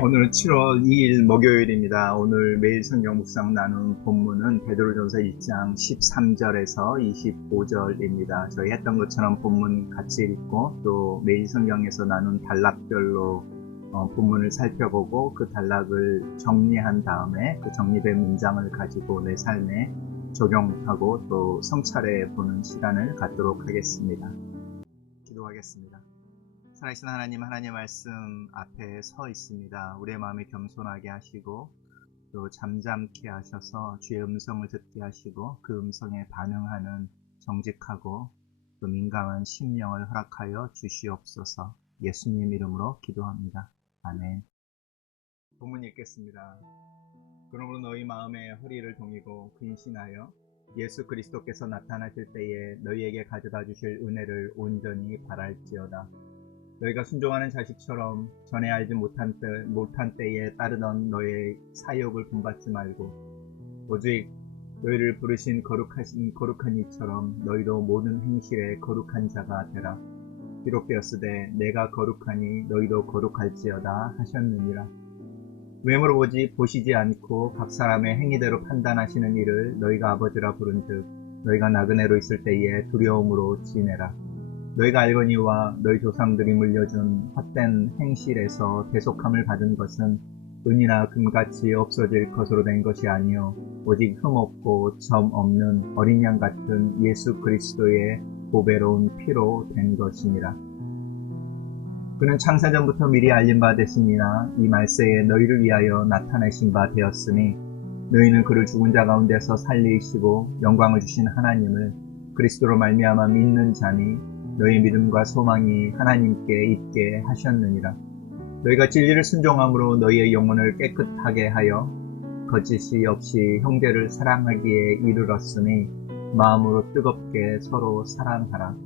오늘은 7월 2일 목요일입니다. 오늘 매일 성경 묵상 나눈 본문은 베드로전서 1장 13절에서 25절입니다. 저희 했던 것처럼 본문 같이 읽고 또 매일 성경에서 나눈 단락별로 본문을 살펴보고 그 단락을 정리한 다음에 그 정리된 문장을 가지고 내 삶에 적용하고 또 성찰해 보는 시간을 갖도록 하겠습니다. 기도하겠습니다. 살아계신 하나님, 하나님의 말씀 앞에 서 있습니다. 우리의 마음이 겸손하게 하시고 또 잠잠케 하셔서 주의 음성을 듣게 하시고 그 음성에 반응하는 정직하고 또 민감한 심령을 허락하여 주시옵소서. 예수님 이름으로 기도합니다. 아멘. 본문 읽겠습니다. 그러므로 너희 마음의 허리를 동이고 근신하여 예수 그리스도께서 나타나실 때에 너희에게 가져다 주실 은혜를 온전히 바랄지어다. 너희가 순종하는 자식처럼 전에 알지 못한 때에 따르던 너의 사욕을 본받지 말고 오직 너희를 부르신 거룩한 이처럼 너희도 모든 행실에 거룩한 자가 되라. 기록되었으되 내가 거룩하니 너희도 거룩할지어다 하셨느니라. 외모로 보시지 않고 각 사람의 행위대로 판단하시는 이를 너희가 아버지라 부른즉 너희가 나그네로 있을 때에 두려움으로 지내라. 너희가 알거니와 너희 조상들이 물려준 헛된 행실에서 대속함을 받은 것은 은이나 금같이 없어질 것으로 된 것이 아니요 오직 흠없고 점 없는 어린 양 같은 예수 그리스도의 보배로운 피로 된 것이니라. 그는 창세전부터 미리 알린 바 되시니나 이 말세에 너희를 위하여 나타내신 바 되었으니 너희는 그를 죽은 자 가운데서 살리시고 영광을 주신 하나님을 그리스도로 말미암아 믿는 자니 너희 믿음과 소망이 하나님께 있게 하셨느니라. 너희가 진리를 순종함으로 너희의 영혼을 깨끗하게 하여 거짓이 없이 형제를 사랑하기에 이르렀으니 마음으로 뜨겁게 서로 사랑하라.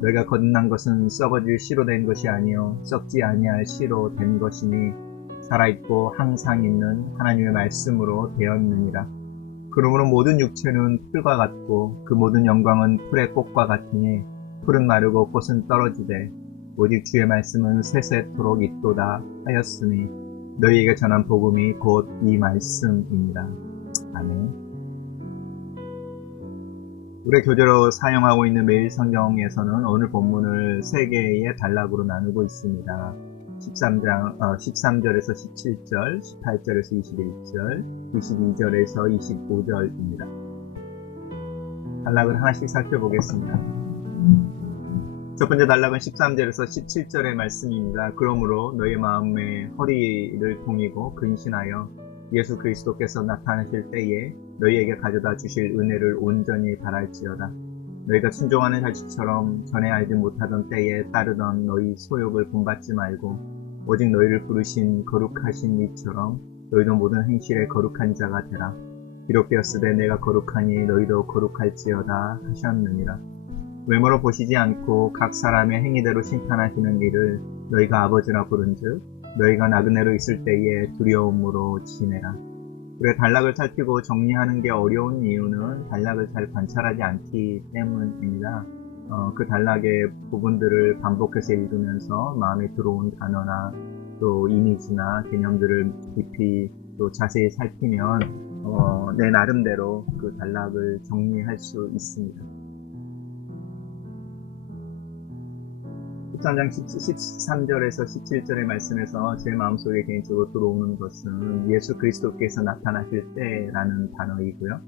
너희가 거듭난 것은 썩어질 씨로 된 것이 아니요 썩지 아니할 씨로 된 것이니 살아있고 항상 있는 하나님의 말씀으로 되었느니라. 그러므로 모든 육체는 풀과 같고 그 모든 영광은 풀의 꽃과 같으니 풀은 마르고 꽃은 떨어지되 오직 주의 말씀은 세세토록 있도다 하였으니 너희에게 전한 복음이 곧 이 말씀입니다. 아멘. 우리 교재로 사용하고 있는 매일 성경에서는 오늘 본문을 3개의 단락으로 나누고 있습니다. 13절에서 17절, 18절에서 21절, 22절에서 25절입니다. 단락을 하나씩 살펴보겠습니다. 첫 번째 단락은 13절에서 17절의 말씀입니다. 그러므로 너희 마음의 허리를 동이고 근신하여 예수 그리스도께서 나타나실 때에 너희에게 가져다 주실 은혜를 온전히 바랄지어다. 너희가 순종하는 자식처럼 전에 알지 못하던 때에 따르던 너희 소욕을 본받지 말고 오직 너희를 부르신 거룩하신 이처럼 너희도 모든 행실에 거룩한 자가 되라. 기록되었으되 내가 거룩하니 너희도 거룩할지어다 하셨느니라. 외모로 보시지 않고 각 사람의 행위대로 심판하시는 이를 너희가 아버지라 부른즉 너희가 나그네로 있을 때에 두려움으로 지내라. 우리가 단락을 살피고 정리하는 게 어려운 이유는 단락을 잘 관찰하지 않기 때문입니다. 그 단락의 부분들을 반복해서 읽으면서 마음에 들어온 단어나 또 이미지나 개념들을 깊이 또 자세히 살피면 내 나름대로 그 단락을 정리할 수 있습니다. 13장 13절에서 17절의 말씀에서 제 마음속에 개인적으로 들어오는 것은 예수 그리스도께서 나타나실 때라는 단어이고요.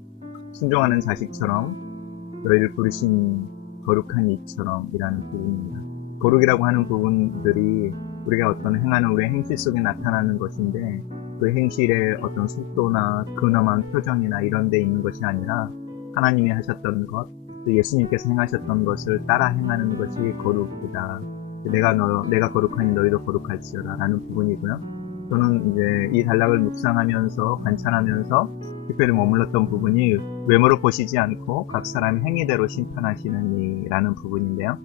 순종하는 자식처럼 너희를 부르신 거룩한 이처럼 이라는 부분입니다. 거룩이라고 하는 부분들이 우리가 어떤 행하는 우리의 행실 속에 나타나는 것인데 그 행실의 어떤 속도나 근엄한 표정이나 이런 데 있는 것이 아니라 하나님이 하셨던 것, 또 예수님께서 행하셨던 것을 따라 행하는 것이 거룩이다. 내가 거룩하니 너희도 거룩할지어다 라는 부분이고요. 저는 이제 이 단락을 묵상하면서 관찰하면서 특별히 머물렀던 부분이 외모를 보시지 않고 각 사람의 행위대로 심판하시는 이라는 부분인데요.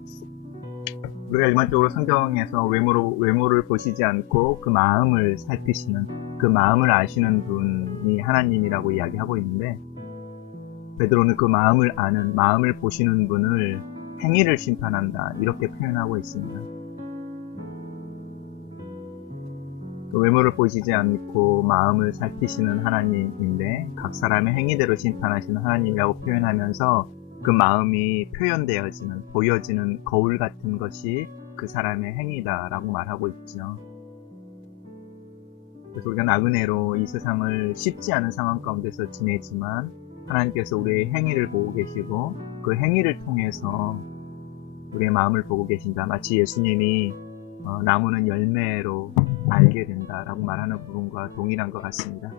우리가 일반적으로 성경에서 외모를 보시지 않고 그 마음을 살피시는, 그 마음을 아시는 분이 하나님이라고 이야기하고 있는데 베드로는 그 마음을 아는, 마음을 보시는 분을 행위를 심판한다 이렇게 표현하고 있습니다. 외모를 보시지 않고 마음을 살피시는 하나님인데 각 사람의 행위대로 심판하시는 하나님이라고 표현하면서 그 마음이 표현되어지는, 보여지는 거울 같은 것이 그 사람의 행위다라고 말하고 있죠. 그래서 우리가 나그네로 이 세상을 쉽지 않은 상황 가운데서 지내지만 하나님께서 우리의 행위를 보고 계시고 그 행위를 통해서 우리의 마음을 보고 계신다. 마치 예수님이 나무는 열매로 알게 된다라고 말하는 부분과 동일한 것 같습니다.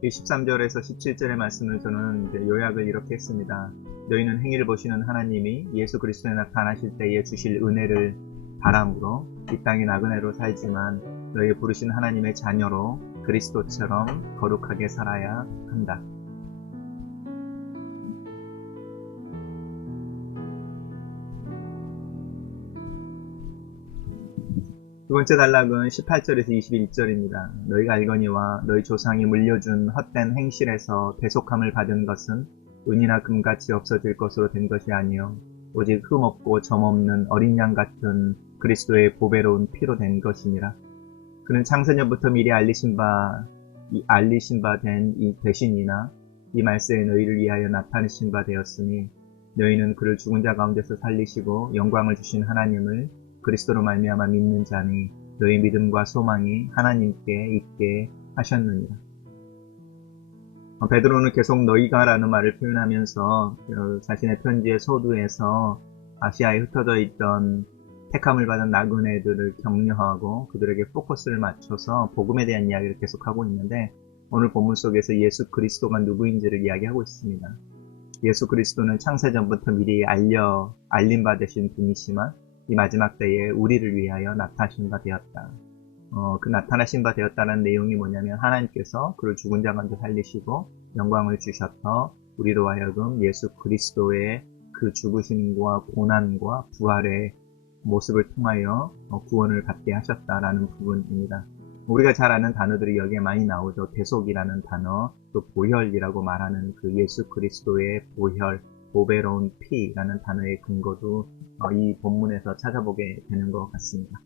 이 13절에서 17절의 말씀을 저는 이제 요약을 이렇게 했습니다. 너희는 행위를 보시는 하나님이 예수 그리스도에 나타나실 때에 주실 은혜를 바람으로 이 땅에 나그네로 살지만 너희 부르신 하나님의 자녀로 그리스도처럼 거룩하게 살아야 한다. 두 번째 단락은 18절에서 21절입니다. 너희가 알거니와 너희 조상이 물려준 헛된 행실에서 대속함을 받은 것은 은이나 금같이 없어질 것으로 된 것이 아니요 오직 흠없고 점없는 어린 양 같은 그리스도의 보배로운 피로 된 것이니라. 그는 창세전부터 미리 알리신 바 된 이 대신이나 이 말세에 너희를 위하여 나타내신 바 되었으니 너희는 그를 죽은 자 가운데서 살리시고 영광을 주신 하나님을 그리스도로 말미암아 믿는 자니 너희 믿음과 소망이 하나님께 있게 하셨느니라. 베드로는 계속 너희가 라는 말을 표현하면서 자신의 편지의 서두에서 아시아에 흩어져 있던 택함을 받은 나그네들을 격려하고 그들에게 포커스를 맞춰서 복음에 대한 이야기를 계속하고 있는데 오늘 본문 속에서 예수 그리스도가 누구인지를 이야기하고 있습니다. 예수 그리스도는 창세전부터 미리 알림 받으신 분이시만 이 마지막 때에 우리를 위하여 나타나신 바 되었다. 그 나타나신 바 되었다는 내용이 뭐냐면 하나님께서 그를 죽은 자 가운데 살리시고 영광을 주셔서 우리로 하여금 예수 그리스도의 그 죽으심과 고난과 부활의 모습을 통하여 구원을 받게 하셨다라는 부분입니다. 우리가 잘 아는 단어들이 여기에 많이 나오죠. 대속이라는 단어, 또 보혈이라고 말하는 그 예수 그리스도의 보혈, 보배로운 피라는 단어의 근거도 이 본문에서 찾아보게 되는 것 같습니다.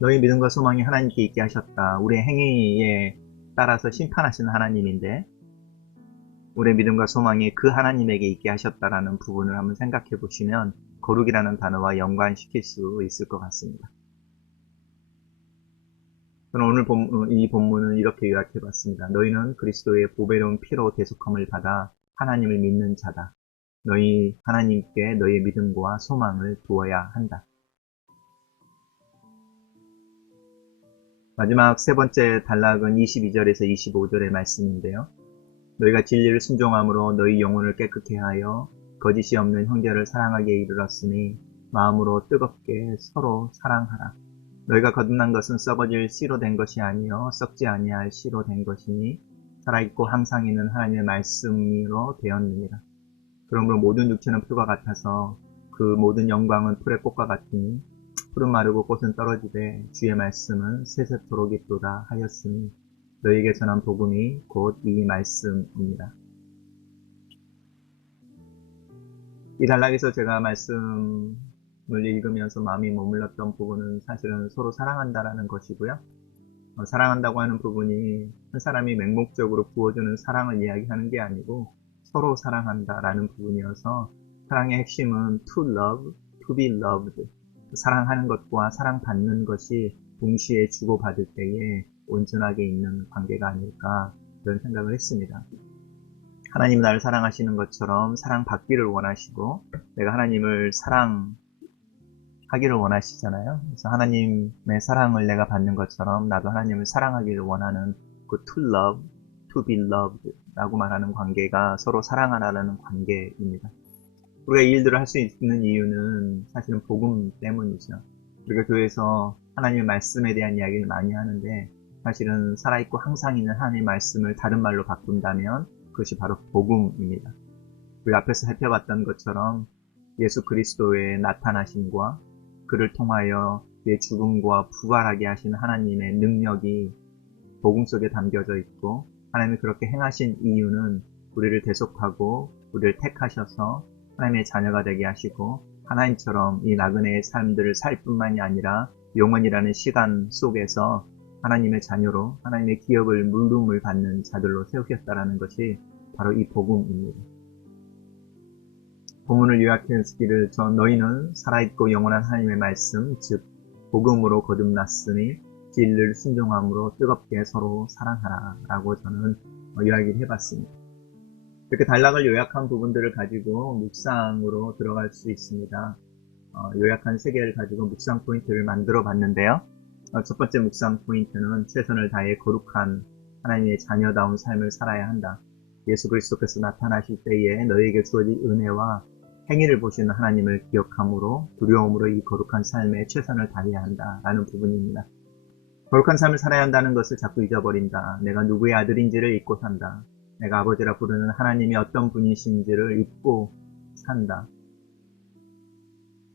너희 믿음과 소망이 하나님께 있게 하셨다. 우리의 행위에 따라서 심판하시는 하나님인데 우리의 믿음과 소망이 그 하나님에게 있게 하셨다라는 부분을 한번 생각해 보시면 거룩이라는 단어와 연관시킬 수 있을 것 같습니다. 저는 오늘 이 본문은 이렇게 요약해 봤습니다. 너희는 그리스도의 보배로운 피로 대속함을 받아 하나님을 믿는 자다. 너희 하나님께 너희의 믿음과 소망을 두어야 한다. 마지막 세 번째 단락은 22절에서 25절의 말씀인데요. 너희가 진리를 순종함으로 너희 영혼을 깨끗게 하여 거짓이 없는 형제를 사랑하게 이르렀으니 마음으로 뜨겁게 서로 사랑하라. 너희가 거듭난 것은 썩어질 씨로 된 것이 아니요 썩지 아니할 씨로 된 것이니 살아있고 항상 있는 하나님의 말씀으로 되었느니라. 그러므로 모든 육체는 풀과 같아서 그 모든 영광은 풀의 꽃과 같으니 풀은 마르고 꽃은 떨어지되 주의 말씀은 세세토록 있도다 하였으니 너희에게 전한 복음이 곧 이 말씀입니다. 이 단락에서 제가 말씀을 읽으면서 마음이 머물렀던 부분은 사실은 서로 사랑한다라는 것이고요. 사랑한다고 하는 부분이 한 사람이 맹목적으로 부어주는 사랑을 이야기하는 게 아니고 서로 사랑한다라는 부분이어서 사랑의 핵심은 to love, to be loved. 사랑하는 것과 사랑받는 것이 동시에 주고받을 때에 온전하게 있는 관계가 아닐까 그런 생각을 했습니다. 하나님 나를 사랑하시는 것처럼 사랑받기를 원하시고 내가 하나님을 사랑하기를 원하시잖아요. 그래서 하나님의 사랑을 내가 받는 것처럼 나도 하나님을 사랑하기를 원하는 그 to love, to be loved 라고 말하는 관계가 서로 사랑하라는 관계입니다. 우리가 이 일들을 할 수 있는 이유는 사실은 복음 때문이죠. 우리가 교회에서 하나님의 말씀에 대한 이야기를 많이 하는데 사실은 살아있고 항상 있는 하나님의 말씀을 다른 말로 바꾼다면 그것이 바로 복음입니다. 우리가 앞에서 살펴봤던 것처럼 예수 그리스도의 나타나심과 그를 통하여 그의 죽음과 부활하게 하신 하나님의 능력이 복음 속에 담겨져 있고 하나님이 그렇게 행하신 이유는 우리를 대속하고 우리를 택하셔서 하나님의 자녀가 되게 하시고 하나님처럼 이 나그네의 삶들을 살 뿐만이 아니라 영원이라는 시간 속에서 하나님의 자녀로 하나님의 기업을 물름을 받는 자들로 세우셨다라는 것이 바로 이 복음입니다. 본문을 요약했기를 너희는 살아있고 영원한 하나님의 말씀 즉 복음으로 거듭났으니 진리를 순종함으로 뜨겁게 서로 사랑하라 라고 저는 요약을 해봤습니다. 이렇게 단락을 요약한 부분들을 가지고 묵상으로 들어갈 수 있습니다. 요약한 3개를 가지고 묵상 포인트를 만들어 봤는데요. 첫 번째 묵상 포인트는 최선을 다해 거룩한 하나님의 자녀다운 삶을 살아야 한다. 예수 그리스도께서 나타나실 때에 너희에게 주어진 은혜와 행위를 보시는 하나님을 기억함으로 두려움으로 이 거룩한 삶에 최선을 다해야 한다라는 부분입니다. 거룩한 삶을 살아야 한다는 것을 자꾸 잊어버린다. 내가 누구의 아들인지를 잊고 산다. 내가 아버지라 부르는 하나님이 어떤 분이신지를 잊고 산다.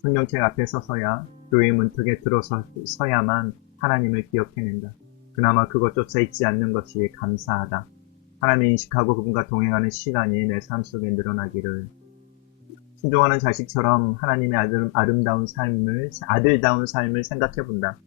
성경책 앞에 서서야 교회 문턱에 들어서야만 하나님을 기억해낸다. 그나마 그것조차 잊지 않는 것이 감사하다. 하나님을 인식하고 그분과 동행하는 시간이 내 삶 속에 늘어나기를. 순종하는 자식처럼 하나님의 아들다운 삶을 생각해본다.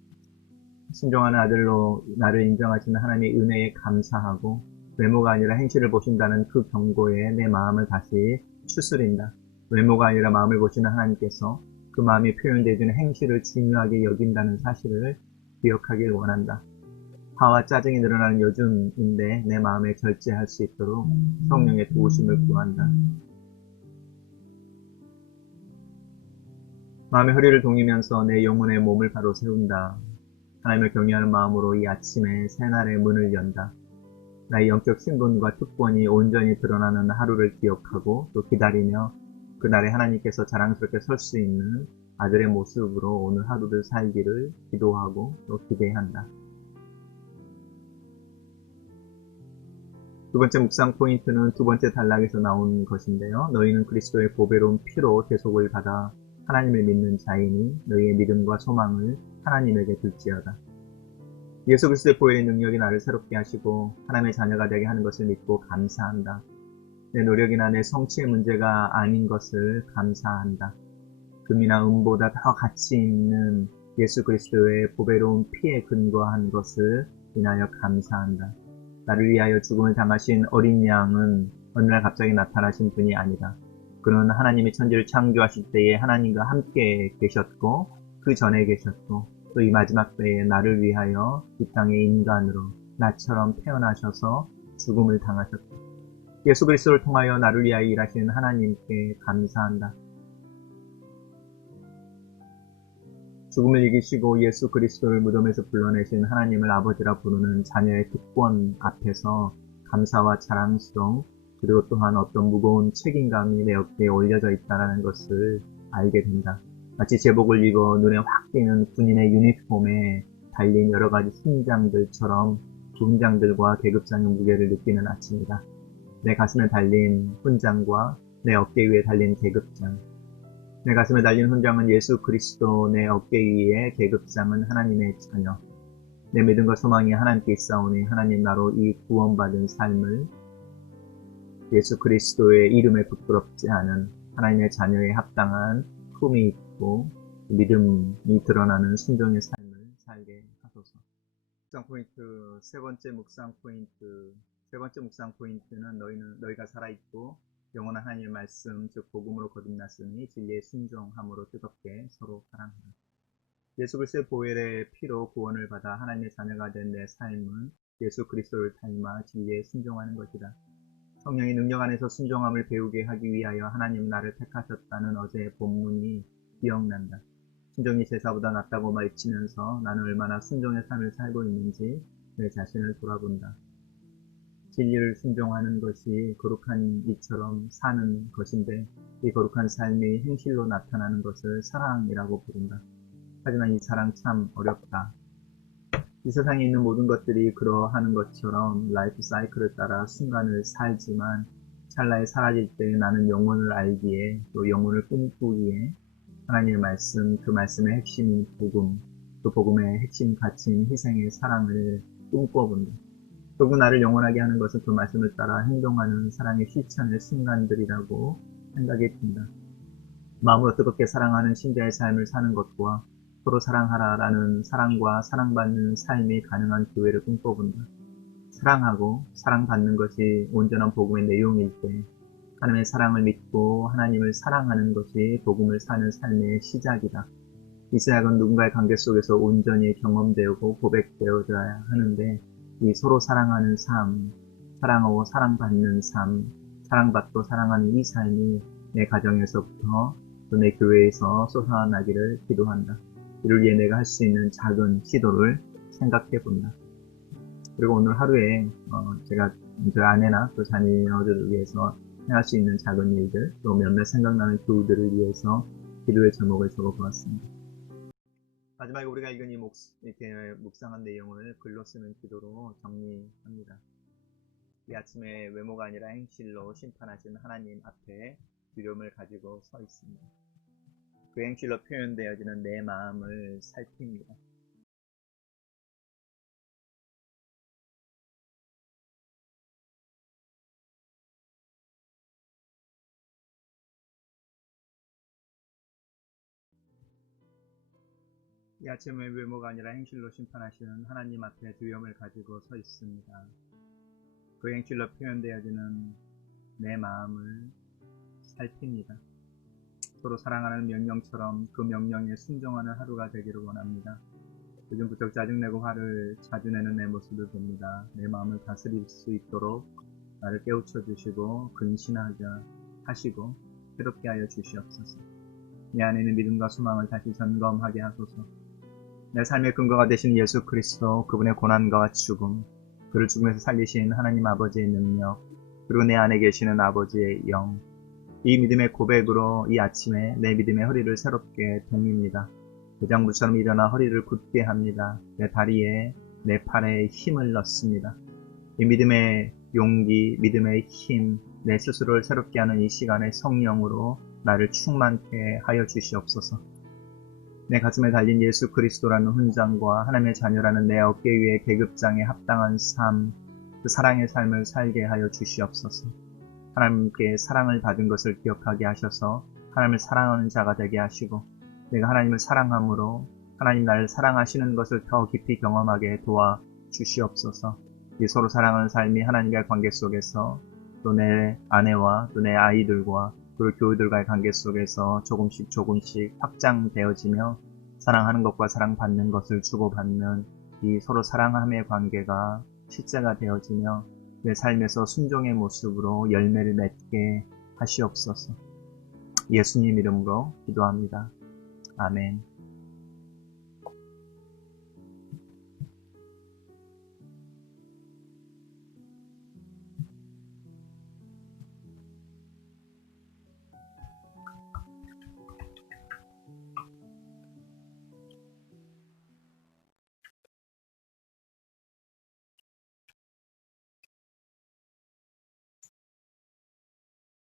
순종하는 아들로 나를 인정하시는 하나님의 은혜에 감사하고 외모가 아니라 행실을 보신다는 그 경고에 내 마음을 다시 추스린다. 외모가 아니라 마음을 보시는 하나님께서 그 마음이 표현되어지는 행실을 중요하게 여긴다는 사실을 기억하길 원한다. 화와 짜증이 늘어나는 요즘인데 내 마음에 절제할 수 있도록 성령의 도우심을 구한다. 마음의 허리를 동이면서 내 영혼의 몸을 바로 세운다. 하나님을 경외하는 마음으로 이 아침에 새날의 문을 연다. 나의 영적 신분과 특권이 온전히 드러나는 하루를 기억하고 또 기다리며 그날에 하나님께서 자랑스럽게 설 수 있는 아들의 모습으로 오늘 하루를 살기를 기도하고 또 기대한다. 두 번째 묵상 포인트는 두 번째 단락에서 나온 것인데요. 너희는 그리스도의 보배로운 피로 대속을 받아 하나님을 믿는 자이니 너희의 믿음과 소망을 하나님에게 둘지어다. 예수 그리스도의 보혈의 능력이 나를 새롭게 하시고 하나님의 자녀가 되게 하는 것을 믿고 감사한다. 내 노력이나 내 성취의 문제가 아닌 것을 감사한다. 금이나 은보다 더 가치 있는 예수 그리스도의 보배로운 피에 근거한 것을 인하여 감사한다. 나를 위하여 죽음을 당하신 어린 양은 어느 날 갑자기 나타나신 분이 아니라 그는 하나님이 천지를 창조하실 때에 하나님과 함께 계셨고 그 전에 계셨고 또 이 마지막 때에 나를 위하여 이 땅의 인간으로 나처럼 태어나셔서 죽음을 당하셨다. 예수 그리스도를 통하여 나를 위하여 일하시는 하나님께 감사한다. 죽음을 이기시고 예수 그리스도를 무덤에서 불러내신 하나님을 아버지라 부르는 자녀의 특권 앞에서 감사와 자랑스러움 그리고 또한 어떤 무거운 책임감이 내 어깨에 올려져 있다는 것을 알게 된다. 마치 제복을 입어 눈에 확 띄는 군인의 유니폼에 달린 여러 가지 훈장들처럼 훈장들과 계급장의 무게를 느끼는 아침이다. 내 가슴에 달린 훈장과 내 어깨 위에 달린 계급장. 내 가슴에 달린 훈장은 예수 그리스도, 내 어깨 위에 계급장은 하나님의 자녀. 내 믿음과 소망이 하나님께 있사오니 하나님 나로 이 구원받은 삶을 예수 그리스도의 이름에 부끄럽지 않은 하나님의 자녀에 합당한 품이 있고 믿음이 드러나는 순종의 삶을 살게 하소서. 묵상 포인트 세 번째 묵상 포인트는 너희가 살아있고 영원한 하나님의 말씀 즉 복음으로 거듭났으니 진리에 순종함으로 뜨겁게 서로 사랑하라. 예수 그리스도의 보혈의 피로 구원을 받아 하나님의 자녀가 된 내 삶은 예수 그리스도를 닮아 진리에 순종하는 것이다. 성령의 능력 안에서 순종함을 배우게 하기 위하여 하나님 나를 택하셨다는 어제의 본문이 기억난다. 순종이 제사보다 낫다고 말치면서 나는 얼마나 순종의 삶을 살고 있는지 내 자신을 돌아본다. 진리를 순종하는 것이 거룩한 이처럼 사는 것인데 이 거룩한 삶이 행실로 나타나는 것을 사랑이라고 부른다. 하지만 이 사랑 참 어렵다. 이 세상에 있는 모든 것들이 그러하는 것처럼 라이프 사이클을 따라 순간을 살지만 찰나에 사라질 때 나는 영혼을 알기에 또 영혼을 꿈꾸기에 하나님의 말씀, 그 말씀의 핵심인 복음, 그 복음의 핵심 가치인 희생의 사랑을 꿈꿔본다. 결국 나를 영원하게 하는 것은 그 말씀을 따라 행동하는 사랑의 실천의 순간들이라고 생각이 든다. 마음으로 뜨겁게 사랑하는 신자의 삶을 사는 것과 서로 사랑하라라는 사랑과 사랑받는 삶이 가능한 교회를 꿈꿔본다. 사랑하고 사랑받는 것이 온전한 복음의 내용일 때 하나님의 사랑을 믿고 하나님을 사랑하는 것이 복음을 사는 삶의 시작이다. 이 시작은 누군가의 관계 속에서 온전히 경험되고 고백되어져야 하는데 이 서로 사랑하는 삶, 사랑하고 사랑받는 삶, 사랑받고 사랑하는 이 삶이 내 가정에서부터 또 내 교회에서 솟아나기를 기도한다. 이를 위해 내가 할 수 있는 작은 시도를 생각해 본다. 그리고 오늘 하루에 제가 저희 아내나 또 자녀들을 위해서 할 수 있는 작은 일들, 또 몇몇 생각나는 교우들을 위해서 기도의 제목을 적어보았습니다. 마지막에 우리가 읽은 이렇게 묵상한 내용을 글로 쓰는 기도로 정리합니다. 이 아침에 외모가 아니라 행실로 심판하신 하나님 앞에 두려움을 가지고 서 있습니다. 그 행실로 표현되어지는 내 마음을 살핍니다. 이 아침에 외모가 아니라 행실로 심판하시는 하나님 앞에 두려움을 가지고 서 있습니다. 그 행실로 표현되어지는 내 마음을 살핍니다. 서로 사랑하는 명령처럼 그 명령에 순종하는 하루가 되기를 원합니다. 요즘 부쩍 짜증내고 화를 자주 내는 내 모습을 봅니다. 내 마음을 다스릴 수 있도록 나를 깨우쳐 주시고 근신하게 하시고 새롭게 하여 주시옵소서. 내 안에 있는 믿음과 소망을 다시 점검하게 하소서. 내 삶의 근거가 되신 예수 그리스도, 그분의 고난과 죽음, 그를 죽음에서 살리신 하나님 아버지의 능력, 그리고 내 안에 계시는 아버지의 영, 이 믿음의 고백으로 이 아침에 내 믿음의 허리를 새롭게 돕니다. 대장부처럼 일어나 허리를 굳게 합니다. 내 다리에, 내 팔에 힘을 넣습니다. 이 믿음의 용기, 믿음의 힘, 내 스스로를 새롭게 하는 이 시간에 성령으로 나를 충만케 하여 주시옵소서. 내 가슴에 달린 예수 그리스도라는 훈장과 하나님의 자녀라는 내 어깨 위에 계급장에 합당한 삶, 그 사랑의 삶을 살게 하여 주시옵소서. 하나님께 사랑을 받은 것을 기억하게 하셔서 하나님을 사랑하는 자가 되게 하시고, 내가 하나님을 사랑함으로 하나님 나를 사랑하시는 것을 더 깊이 경험하게 도와 주시옵소서. 이 서로 사랑하는 삶이 하나님과의 관계 속에서 또 내 아내와 또 내 아이들과 그리고 교우들과의 관계 속에서 조금씩 확장되어지며 사랑하는 것과 사랑받는 것을 주고받는 이 서로 사랑함의 관계가 실제가 되어지며 내 삶에서 순종의 모습으로 열매를 맺게 하시옵소서. 예수님 이름으로 기도합니다. 아멘.